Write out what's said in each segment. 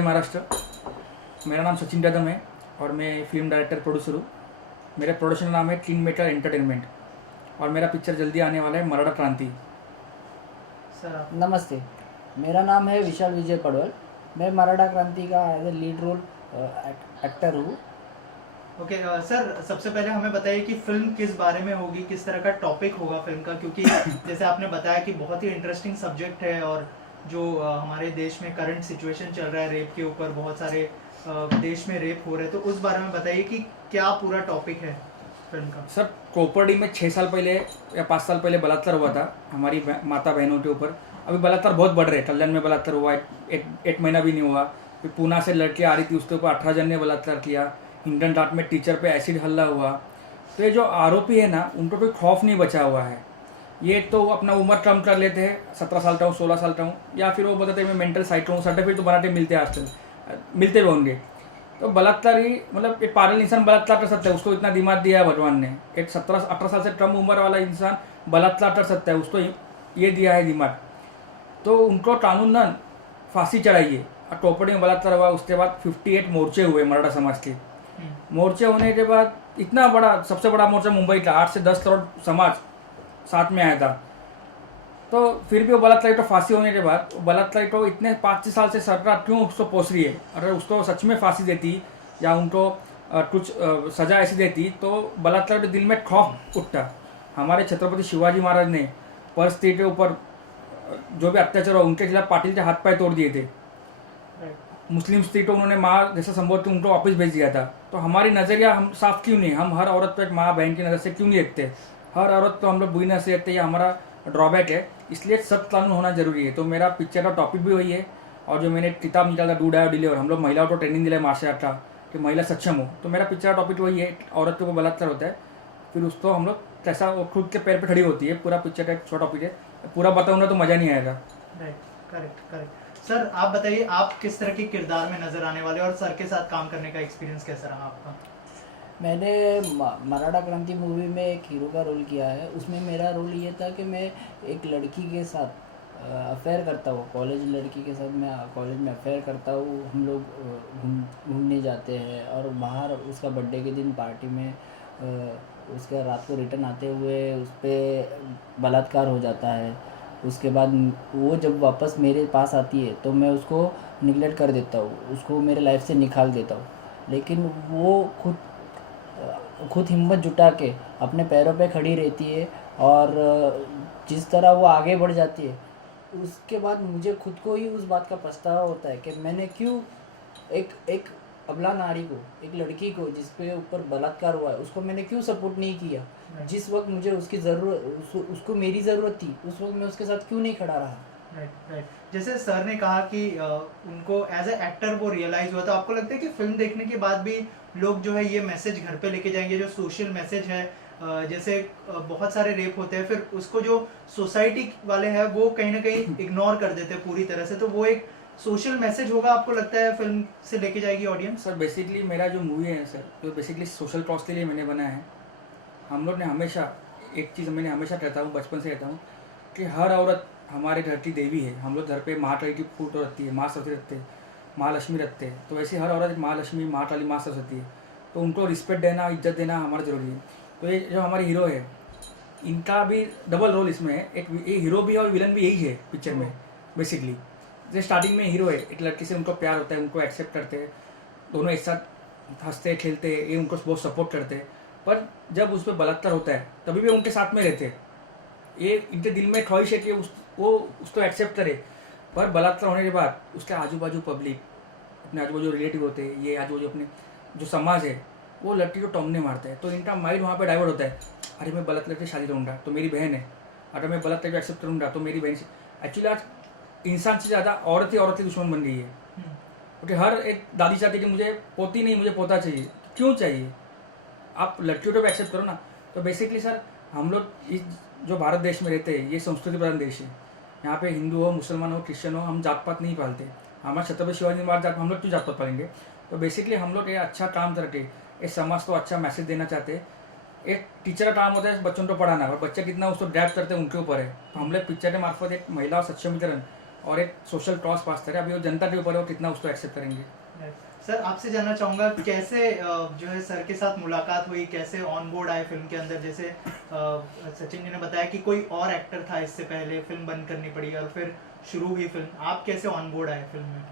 जय महाराष्ट्र। मेरा नाम सचिन कदम है और मैं फिल्म डायरेक्टर प्रोड्यूसर हूँ। मेरे प्रोडक्शन का नाम है क्लीन मेटल एंटरटेनमेंट और मेरा पिक्चर जल्दी आने वाला है मराठा क्रांति। सर आप नमस्ते, मेरा नाम है विशाल विजय पडवल। मैं मराठा क्रांति का as a lead role actor हूँ। ओके सर, सबसे पहले हमें बताइए कि फिल्म किस बारे में होगी, किस तरह का टॉपिक होगा फिल्म का, क्योंकि जैसे आपने बताया कि बहुत ही इंटरेस्टिंग सब्जेक्ट है और जो हमारे देश में करंट सिचुएशन चल रहा है रेप के ऊपर, बहुत सारे देश में रेप हो रहे हैं, तो उस बारे में बताइए कि क्या पूरा टॉपिक है फिल्म का। सर, कोपर्डी में 6 साल पहले या 5 साल पहले बलात्कार हुआ था हमारी माता बहनों के ऊपर। अभी बलात्कार बहुत बढ़ रहे हैं। कल्याण में बलात्कार हुआ, एक महीना भी नहीं हुआ। फिर पूना से लड़की आ रही थी, उसके ऊपर 18 जन ने बलात्कार किया। इंडियन घाट में टीचर पे एसिड हल्ला हुआ। तो ये जो आरोपी है ना, उनको कोई खौफ नहीं बचा हुआ है। ये तो अपना उम्र कम कर लेते हैं, 17 साल का हूँ, 16 साल का हूँ, या फिर वो बताते हैं मैं मेंटल साइट हूँ। सर्टिफिकेट तो बनाते मिलते हैं आजकल, मिलते भी होंगे। तो बलात्कार ही मतलब एक पागल इंसान बलात्कार कर सकता है, उसको इतना दिमाग दिया है भगवान ने। एक 17-18 साल से कम उम्र वाला इंसान बलात्कार कर सकता है, उसको ये दिया है दिमाग। तो उनको कानून ना फांसी चढ़ाइए। कोपर्डी में बलात्कार हुआ, उसके बाद 58 मोर्चे हुए मराठा समाज के। मोर्चे होने के बाद इतना बड़ा, सबसे बड़ा मोर्चा मुंबई का, 8 से 10 करोड़ समाज साथ में आया था। तो फिर भी वो बलात्कारी तो फांसी होने के बाद बलात्कारी तो इतने 5-6 साल से सरकार क्यों उसको पोस रही है? अगर उसको सच में फांसी देती या उनको कुछ सजा ऐसी देती तो बलात्कार के दिल में खौफ उठता। हमारे छत्रपति शिवाजी महाराज ने परिस्थिति के ऊपर जो भी अत्याचार हुआ, उनके खिलाफ पाटिल के हाथ पैर तोड़ दिए थे। मुस्लिम स्त्री को उन्होंने माँ जैसा संबोध उनको वापस भेज दिया था। तो हमारी नज़रिया हम साफ क्यों नहीं? हम हर औरत को एक माँ बहन की नज़र से क्यों नहीं देखते? हर औरत को हम लोग बुरी नज़र से देखते, ये हमारा ड्रॉबैक है। इसलिए सख्त कानून होना जरूरी है। तो मेरा पिक्चर का टॉपिक भी वही है। और जो मैंने किताब निकाला डू डाई डिलीवर, हम लोग महिलाओं को ट्रेनिंग दिला मार्शल आर्ट का कि महिला सक्षम हो। तो मेरा पिक्चर का टॉपिक वही है, औरत के ऊपर बलात्कार होता है, फिर उसको हम लोग कैसा वो खुद के पैर पे खड़ी होती है। पूरा पिक्चर का एक छोटा टॉपिक है, पूरा बताऊंगा तो मज़ा नहीं आएगा। Right, correct correct. सर आप बताइए, आप किस तरह के किरदार में नजर आने वाले और सर के साथ काम करने का एक्सपीरियंस कैसा रहा आपका? मैंने मराठा क्रांति मूवी में एक हीरो का रोल किया है। उसमें मेरा रोल ये था कि मैं एक लड़की के साथ अफेयर करता हूँ। कॉलेज लड़की के साथ मैं कॉलेज में अफेयर करता हूँ। हम लोग घूमने जाते हैं और बाहर उसका बर्थडे के दिन पार्टी में उसका रात को रिटर्न आते हुए उस पर बलात्कार हो जाता है। उसके बाद वो जब वापस मेरे पास आती है तो मैं उसको निगलेक्ट कर देता हूँ, उसको मेरे लाइफ से निकाल देता हूँ। लेकिन वो खुद हिम्मत जुटा के अपने पैरों पे खड़ी रहती है और जिस तरह वो आगे बढ़ जाती है, उसके बाद मुझे खुद को ही उस बात का पछतावा होता है कि मैंने क्यों एक अबला नारी को, एक लड़की को जिसके ऊपर बलात्कार हुआ है, उसको मैंने क्यों सपोर्ट नहीं किया। जिस वक्त मुझे उसकी ज़रूरत, उसको मेरी ज़रूरत थी, उस वक्त मैं उसके साथ क्यों नहीं खड़ा रहा। Right right. जैसे सर ने कहा कि उनको एज ए एक्टर वो रियलाइज हुआ, तो आपको लगता है कि फिल्म देखने के बाद भी लोग जो है ये मैसेज घर पे लेके जाएंगे, जो सोशल मैसेज है, जैसे बहुत सारे रेप होते हैं, फिर उसको जो सोसाइटी वाले हैं वो कहीं ना कहीं इग्नोर कर देते हैं पूरी तरह से, तो वो एक सोशल मैसेज होगा, आपको लगता है फिल्म से लेके जाएगी ऑडियंस? सर बेसिकली मेरा जो मूवी है सर, तो बेसिकली सोशल कॉज के लिए मैंने बनाया है। हम लोग ने हमेशा एक चीज़ मैंने हमेशा कहता हूँ, बचपन से कहता हूँ कि हर औरत हमारे घर की देवी है। हम लोग घर पे महाकाली की फोटो रखती है, माँ सरस्वती रखते हैं, महालक्ष्मी रखते हैं। तो वैसे हर औरत महालक्ष्मी, महाकाली, माँ सरस्वती है। तो उनको रिस्पेक्ट देना, इज्जत देना हमारा ज़रूरी है। तो ये जो हमारे हीरो है, इनका भी डबल रोल इसमें है। एक ये हीरो भी और विलन भी यही है पिक्चर में बेसिकली। जैसे स्टार्टिंग में हीरो है, एक लड़की से उनको प्यार होता है, उनको एक्सेप्ट करते हैं, दोनों एक साथ हंसते खेलते हैं, ये उनको बहुत सपोर्ट करते हैं। पर जब उस पर बलात्कार होता है तभी भी उनके साथ में रहते हैं। ये इनके दिल में ख्वाहिश है कि वो उसको एक्सेप्ट करे। पर बलात्कार होने के बाद उसके आजू बाजू पब्लिक, अपने आजू बाजू रिलेटिव होते हैं, ये आजू बाजू अपने जो समाज है, वो लड़की को टोमने मारता है। तो इनका माइंड वहाँ पे डाइवर्ट होता है। अरे मैं गलत लड़के शादी करूँगा तो मेरी बहन है, अगर मैं गलत लड़के एक्सेप्ट करूँगा तो मेरी बहन से। एक्चुअली आज इंसान से ज़्यादा औरत ही दुश्मन बन गई है। क्योंकि हर एक दादी चाहती है कि मुझे पोती नहीं, मुझे पोता चाहिए। क्यों चाहिए? आप लड़कियों को भी एक्सेप्ट करो ना। तो बेसिकली सर, हम लोग इस जो भारत देश में रहते हैं, ये संस्कृति प्रधान देश है। यहाँ पे हिंदू हो, मुसलमान हो, क्रिश्चियन हो, हम जात पात नहीं पालते। हमारे छत्रपति शिवाजी महाराज जात, हम लोग क्यों जात पात पालेंगे? तो बेसिकली हम लोग ये अच्छा काम करके इस समाज को अच्छा मैसेज देना चाहते हैं। एक टीचर का काम होता है बच्चों को पढ़ाना, और बच्चे कितना उसको ड्रैप करते हैं उनके ऊपर है। तो हम लोग पिक्चर के मार्फत एक महिला सक्षमीकरण और एक सोशल क्रॉस पास करे। अभी वो जनता के ऊपर है वो कितना उसको एक्सेप्ट करेंगे। सर आपसे जानना चाहूँगा कैसे जो है सर के साथ मुलाकात हुई, कैसे ऑन बोर्ड आए फिल्म के अंदर? जैसे सचिन जी ने बताया कि कोई और एक्टर था इससे पहले, फिल्म बंद करनी पड़ी और फिर शुरू हुई फिल्म, आप कैसे ऑन बोर्ड आए फिल्म में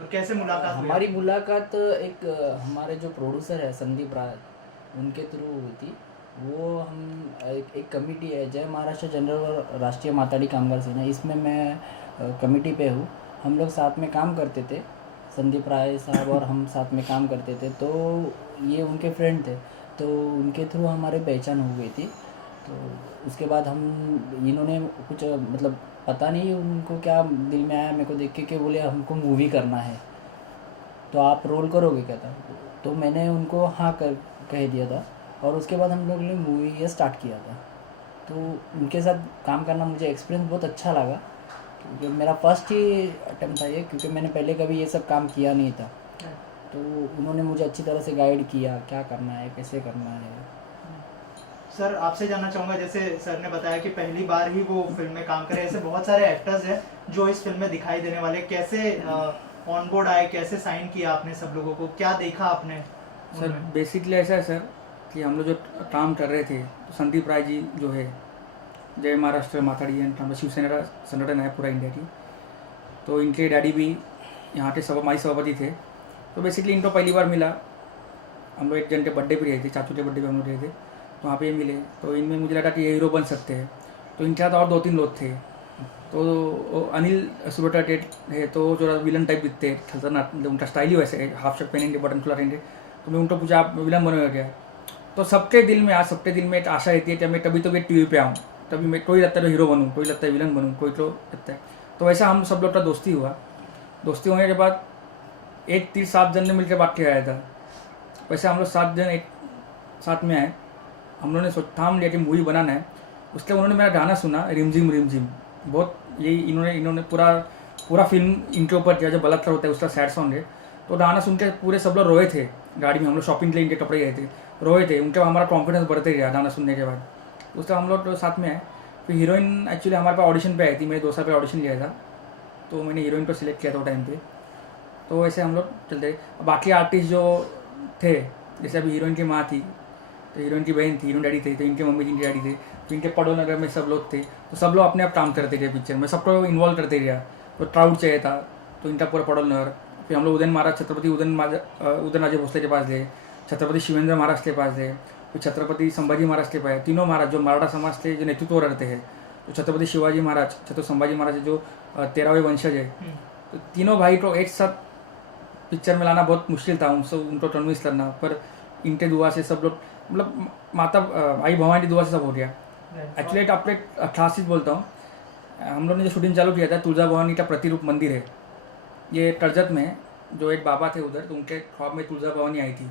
और कैसे मुलाकात हुई? हमारी मुलाकात एक हमारे जो प्रोड्यूसर है संदीप राय, उनके थ्रू हुई थी। वो हम एक कमेटी है जय महाराष्ट्र जनरल और राष्ट्रीय माताड़ी कामगार सेना, इसमें मैं कमेटी पे हूँ। हम लोग साथ में काम करते थे, संदीप राय साहब और हम साथ में काम करते थे। तो ये उनके फ्रेंड थे, तो उनके थ्रू हमारी पहचान हो गई थी। तो उसके बाद हम इन्होंने कुछ मतलब पता नहीं उनको क्या दिल में आया मेरे को देख के कि बोले हमको मूवी करना है, तो आप रोल करोगे क्या था? तो मैंने उनको हाँ कह दिया था और उसके बाद हम लोग ने मूवी ये स्टार्ट किया था। तो उनके साथ काम करना मुझे एक्सपीरियंस बहुत अच्छा लगा, क्योंकि मेरा फर्स्ट ही अटेम्प्ट था ये, क्योंकि मैंने पहले कभी ये सब काम किया नहीं था। तो उन्होंने मुझे अच्छी तरह से गाइड किया क्या करना है, कैसे करना है। सर आपसे जानना चाहूँगा, जैसे सर ने बताया कि पहली बार ही वो फिल्म में काम करे, ऐसे बहुत सारे एक्टर्स हैं जो इस फिल्म में दिखाई देने वाले, कैसे ऑन बोर्ड आए, कैसे साइन किया आपने सब लोगों को, क्या देखा आपने? सर बेसिकली ऐसा है सर कि हम लोग जो काम कर रहे थे, तो संदीप राय जी जो है जय महाराष्ट्र माताड़ी एंड शिवसेना का संगठन है पूरा इंडिया की, तो इनके डैडी भी यहाँ के माई सभापति थे। तो बेसिकली इनको पहली बार मिला, हम लोग एक जन के बर्थडे पे रहे थे, चाचू के बर्थडे पे हम लोग रहे थे, तो वहाँ पे मिले। तो इनमें मुझे लगा कि ये हीरो बन सकते हैं। तो इनके साथ और 2-3 लोग थे, तो अनिल सुब्रता टेट है, तो जो विलन टाइप दिखते हैं, खतरनाक, उनका स्टाइल ही वैसे है, हाफ शर्ट पहनेंगे, बटन खुला रहेंगे। तो मैं उनको पूछा आप विलन बनेगा क्या? तो सबके दिल में एक आशा रहती है कि मैं कभी तो भी टीवी पे आऊँ, तभी मैं कोई लगता है हीरो बनूँ, कोई लगता है विलन बनूँ, कोई तो लगता है। तो वैसा हम सब लोग का दोस्ती हुआ। दोस्ती होने के बाद एक 7 जन ने मिलकर बात किया था। वैसे हम लोग 7 जन एक साथ में आए, हम लोगों ने ठान लिया कि मूवी बनाना है। उसके उन्होंने मेरा गाना सुना, रिमझिम रिमझिम, बहुत यही इन्होंने पूरा फिल्म इनके ऊपर किया, जो बलात्कार होता है उसका सैड सॉन्ग है। तो गाना सुन के पूरे सब लोग रोए थे गाड़ी में, हम लोग शॉपिंग के लिए इनके कपड़े गए थे, रोए थे। उनके हमारा कॉन्फिडेंस बढ़ते गया गाना सुनने के बाद। उसका हम लोग साथ में आए। फिर हीरोइन एक्चुअली हमारे पास ऑडिशन पे आई थी, मैंने 2 साल पे ऑडिशन लिया था, तो मैंने हीरोइन को सिलेक्ट किया था वो टाइम पे। तो वैसे हम लोग चलते। बाकी आर्टिस्ट जो थे, जैसे अभी हीरोइन की माँ थी, तो हीरोइन की बहन थी, हीरोइन डैडी थे, तो इनके मम्मी जी इनके डैडी थे, तो इनके पड़ोल नगर में सब लोग थे। तो सब लोग अपने आप काम करते थे पिक्चर में, सबको इन्वॉल्व करते गया। तो ट्राउड चाहिए था, तो इनका पूरा पड़ोल नगर। फिर हम लोग उदयन महाराज, छत्रपति उदयन राजे भोसले के पास गए, छत्रपति शिवेंद्र महाराज के पास गए, फिर छत्रपति संभाजी महाराज के पास, तीनों महाराज जो मराठा समाज के जो नेतृत्व रहते हैं, तो छत्रपति शिवाजी महाराज, छत्रपति संभाजी महाराज जो 13वें वंशज है, तो तीनों भाई को एक साथ पिक्चर में लाना बहुत मुश्किल था, उनको कन्विंस करना। पर इनके दुआ से सब लोग, मतलब माता भाई भवानी की दुआ से सब हो गया। एक्चुअली आपको एक खासियत बोलता हूँ, हम लोग ने जो शूटिंग चालू किया था, तुलजा भवानी का प्रतिरूप मंदिर है ये कर्जत में, जो एक बाबा थे उधर, तो उनके ख्वाब में तुलजा भवानी आई थी।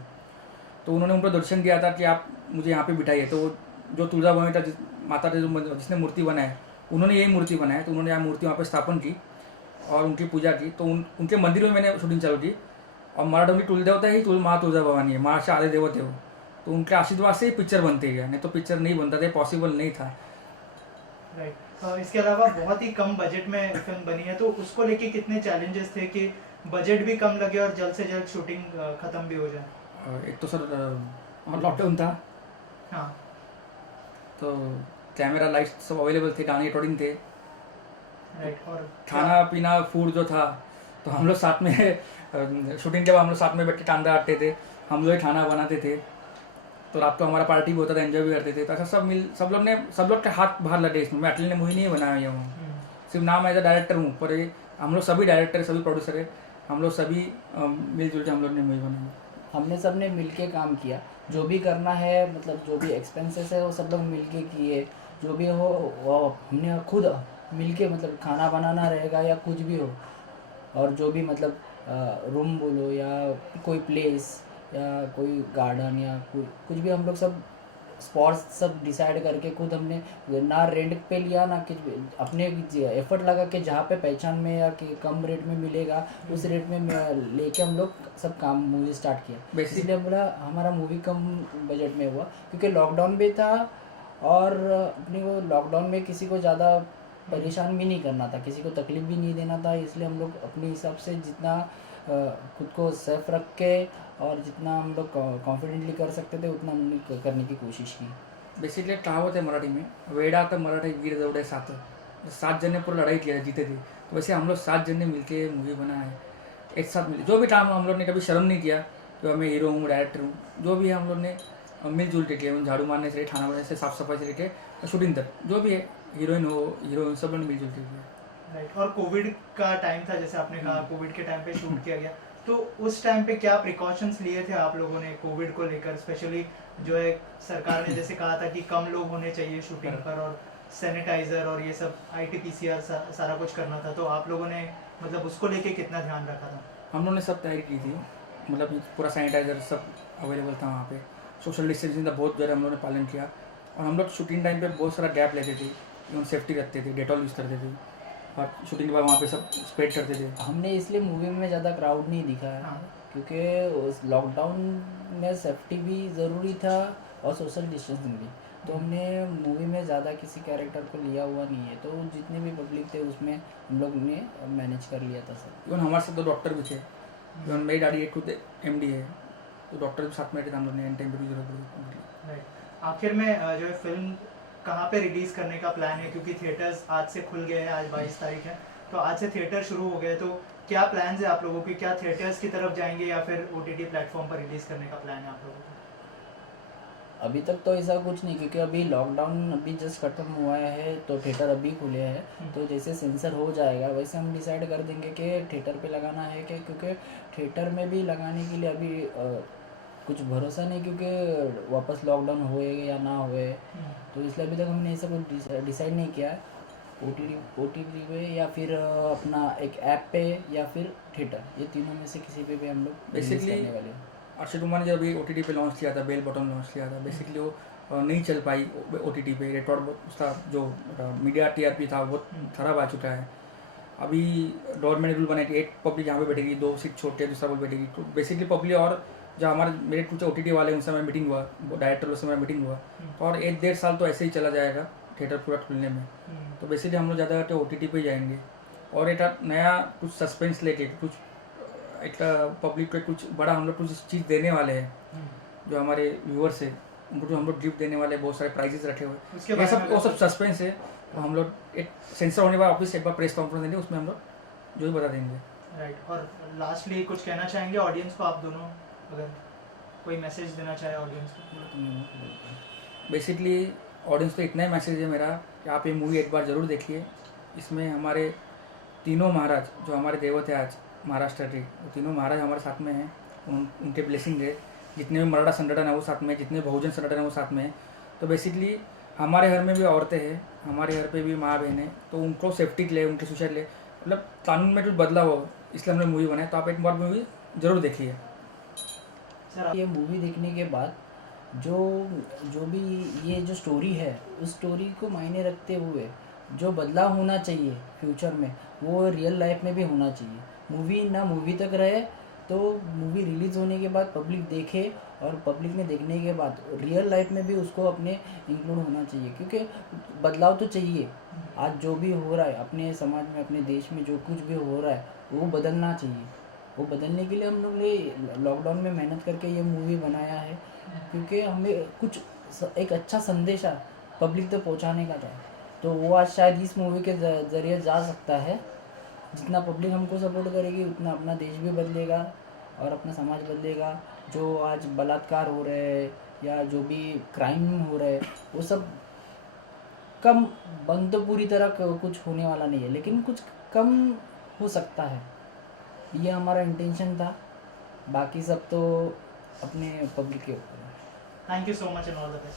तो उन्होंने उनको दर्शन दिया था कि आप मुझे यहाँ पे बिठाइए। तो जो तुलजा भवानी का माता थे, जिसने मूर्ति बनाया, उन्होंने यही मूर्ति बनाया। तो उन्होंने यहाँ मूर्ति वहाँ पे स्थापन की और उनकी पूजा की। तो उनके मंदिर में मैंने शूटिंग चालू की। और मराठों की कुल देवता ही माँ तुलजा भवानी है, महाराष्ट्र आधे देवते हो, तो उनके आशीर्वाद से ही पिक्चर बनते गया, नहीं तो पिक्चर नहीं बनता था, पॉसिबल नहीं था। राइट। इसके अलावा बहुत ही कम बजट में फिल्म बनी है, तो उसको लेके कितने चैलेंजेस थे कि बजट भी कम लगे और जल्द से जल्द शूटिंग खत्म भी हो जाए? एक तो सर लॉकडाउन था, हाँ, तो कैमरा लाइट सब अवेलेबल थे, गाने रिकॉर्डिंग थे, राइट। और खाना पीना फूड जो था, तो हम लोग साथ में शूटिंग के बाद हम लोग साथ में बैठ के कांदा काटते थे, हम लोग खाना बनाते थे। तो रात को हमारा पार्टी भी होता था, एंजॉय भी करते थे। तो ऐसा सब लोग के हाथ बाहर लगे इसमें। मैं अकेले ने मूवी नहीं बनाया हूँ, सिर्फ नाम एज अ डायरेक्टर हूँ, पर ये हम लोग सभी डायरेक्टर, सभी प्रोड्यूसर है, हम लोग सभी मिलजुल के हम लोग ने मूवी बनाई। हमने सब ने मिल के काम किया, जो भी करना है, मतलब जो भी एक्सपेंसेस है वो सब लोग मिल के किए, जो भी हो वो हमने खुद मिल के, मतलब खाना बनाना रहेगा या कुछ भी हो, और जो भी मतलब रूम बोलो या कोई प्लेस या कोई गार्डन या कुछ भी, हम लोग सब स्पॉट्स सब डिसाइड करके खुद हमने ना रेंट पे लिया ना कुछ, अपने एफर्ट लगा के जहाँ पे पहचान में या कि कम रेट में मिलेगा उस रेट में लेके हम लोग सब काम मूवी स्टार्ट किया। इसलिए बोला हमारा मूवी कम बजट में हुआ, क्योंकि लॉकडाउन भी था और अपने को लॉकडाउन में किसी को ज़्यादा परेशान भी नहीं करना था, किसी को तकलीफ भी नहीं देना था, इसलिए हम लोग अपने हिसाब से जितना खुद को सेफ रख के और जितना हम लोग कॉन्फिडेंटली कर सकते थे उतना हमने करने की कोशिश की। बेसिकली कहावत है मराठी में, वेड़ा तो मराठी वीर दौड़े साथ। 7 जन ने पूरा लड़ाई किया जीते थे, तो वैसे हम लोग 7 जन ने मिलके मूवी बना है, एक साथ मिले। जो भी काम हम लोग ने कभी शर्म नहीं किया कि मैं हीरो हूँ, डायरेक्टर हूँ, जो भी है हम लोग ने मिलजुल के किया। झाड़ू मारने से लेके खाना बनाने से साफ सफाई से लेके शूटिंग तक, जो भी है हीरोइन हो हीरोइन सब लोग ने मिलजुल के किया। राइट। और कोविड का टाइम था, जैसे आपने कहा कोविड के टाइम पे शूट किया गया, तो उस टाइम पे क्या प्रिकॉशंस लिए थे आप लोगों ने कोविड को लेकर? स्पेशली जो है सरकार ने जैसे कहा था कि कम लोग होने चाहिए शूटिंग पर, और सैनिटाइजर और ये सब RT-PCR सारा कुछ करना था, तो आप लोगों ने मतलब उसको लेके कितना ध्यान रखा था? हम लोग ने सब तैयारी की थी, मतलब पूरा सैनिटाइजर सब अवेलेबल था वहाँ पे। सोशल डिस्टेंसिंग का बहुत ज़्यादा हम लोगों ने पालन किया, और हम लोग शूटिंग टाइम पे बहुत सारा गैप लेते थे, इवन सेफ्टी रखते थे, डेटॉल यूज़ करते थे, और शूटिंग के बाद वहाँ पे सब स्प्रेड करते थे। हमने इसलिए मूवी में ज़्यादा क्राउड नहीं दिखाया हाँ। क्योंकि उस लॉकडाउन में सेफ्टी भी ज़रूरी था और सोशल डिस्टेंसिंग भी, तो हमने मूवी में ज़्यादा किसी कैरेक्टर को लिया हुआ नहीं है, तो जितने भी पब्लिक थे उसमें हम लोग ने मैनेज कर लिया था सब। इवन हमारे साथ 2 डॉक्टर भी थे, इवन मेरी डैडी खुद MD है, तो डॉक्टर भी साथ में रहते थे हम लोग ने, एन टाइम पर भी जरूरत पड़ी। राइट। आखिर में जो है फिल्म कहाँ पे रिलीज करने का प्लान है? क्योंकि थिएटर्स आज से खुल गए हैं, आज 22 तारीख है, तो आज से थिएटर शुरू हो गए, तो क्या प्लान्स है आप लोगों के? क्या थिएटर्स की तरफ जाएंगे या फिर OTT प्लेटफॉर्म पर रिलीज करने का प्लान है आप लोगों का? अभी तक तो ऐसा कुछ नहीं, क्योंकि अभी लॉकडाउन अभी जस्ट खत्म हुआ है, तो थिएटर अभी खुले हैं, तो जैसे सेंसर हो जाएगा वैसे हम डिसाइड कर देंगे कि थिएटर पे लगाना है कि, क्योंकि थिएटर में भी लगाने के लिए अभी कुछ भरोसा नहीं, क्योंकि वापस लॉकडाउन होए या ना होए, तो इसलिए अभी तक हमने ऐसा कुछ डिसाइड नहीं किया है। OTT पे या फिर अपना एक ऐप पे या फिर थिएटर, ये तीनों में से किसी पे भी हम लोग रिलीज Basically, करने वाले हैं। अक्षय कुमार ने जब अभी OTT पे लॉन्च किया था, बेल बटन लॉन्च किया था, बेसिकली वो नहीं चल पाई OTT पे। रेकॉर्ड उसका जो मीडिया TRP था वो खराब आ चुका है। अभी गवर्नमेंट ने रूल बनाया कि 1 पब्लिक यहाँ पे बैठेगी, 2 सीट छोड़ते दूसरा बोल बैठेगी, तो बेसिकली पब्लिक और जो हमारे मेरे कुछ OTT वाले उनसे मैं मीटिंग हुआ, डायरेक्टर उस समय मीटिंग हुआ, और 1-1.5 साल तो ऐसे ही चला जाएगा थिएटर पूरा खुलने में। तो बेसिकली हम लोग ज़्यादा करके OTT पे ही जाएंगे, और एक नया कुछ सस्पेंस लेके कुछ एक पब्लिक को कुछ बड़ा हम लोग कुछ चीज़ देने वाले हैं, जो हमारे व्यूअर्स है उनको जो हम लोग गिफ्ट देने वाले हैं, बहुत सारे प्राइजेस रखे हुए, उसके ये बारे सब में वो सब सस्पेंस है। तो हम लोग एक सेंसर होने के बाद ऑफिस एक बार प्रेस कॉन्फ्रेंस देंगे, उसमें हम लोग जो भी बता देंगे। राइट। और लास्टली कुछ कहना चाहेंगे ऑडियंस को, आप दोनों अगर कोई मैसेज देना चाहे ऑडियंस को? बेसिकली ऑडियंस को इतना ही मैसेज है मेरा कि आप ये मूवी एक बार ज़रूर देखिए। इसमें हमारे तीनों महाराज जो हमारे देवत है आज महाराष्ट्र के, वो तीनों महाराज हमारे साथ में हैं, उनके ब्लेसिंग है। जितने भी मराठा संगठन है वो साथ में, जितने बहुजन संगठन है वो साथ में है। तो बेसिकली हमारे घर में भी औरतें हैं, हमारे घर पे भी माँ बहन है, तो उनको सेफ्टी के लिए, उनके सुरक्षा के लिए, मतलब कानून में जो बदलाव हो, इसलिए हमने मूवी बनाई। तो आप एक बार मूवी ज़रूर देखिए। सर ये मूवी देखने के बाद जो भी ये जो स्टोरी है, उस स्टोरी को मायने रखते हुए जो बदलाव होना चाहिए फ्यूचर में, वो रियल लाइफ में भी होना चाहिए। मूवी ना मूवी तक रहे, तो मूवी रिलीज़ होने के बाद पब्लिक देखे, और पब्लिक ने देखने के बाद रियल लाइफ में भी उसको अपने इंक्लूड होना चाहिए, क्योंकि बदलाव तो चाहिए। आज जो भी हो रहा है अपने समाज में, अपने देश में जो कुछ भी हो रहा है, वो बदलना चाहिए। वो बदलने के लिए हम लोग ने लॉकडाउन में मेहनत करके ये मूवी बनाया है, क्योंकि हमें कुछ एक अच्छा संदेश पब्लिक तक पहुंचाने का था। तो वो आज शायद इस मूवी के ज़रिए जा सकता है। जितना पब्लिक हमको सपोर्ट करेगी उतना अपना देश भी बदलेगा और अपना समाज बदलेगा। जो आज बलात्कार हो रहे हैं या जो भी क्राइम हो रहे हैं, वो सब कम, बंद तो पूरी तरह कुछ होने वाला नहीं है, लेकिन कुछ कम हो सकता है। ये हमारा इंटेंशन था, बाकी सब तो अपने पब्लिक के ऊपर है। Thank you so much and all the best.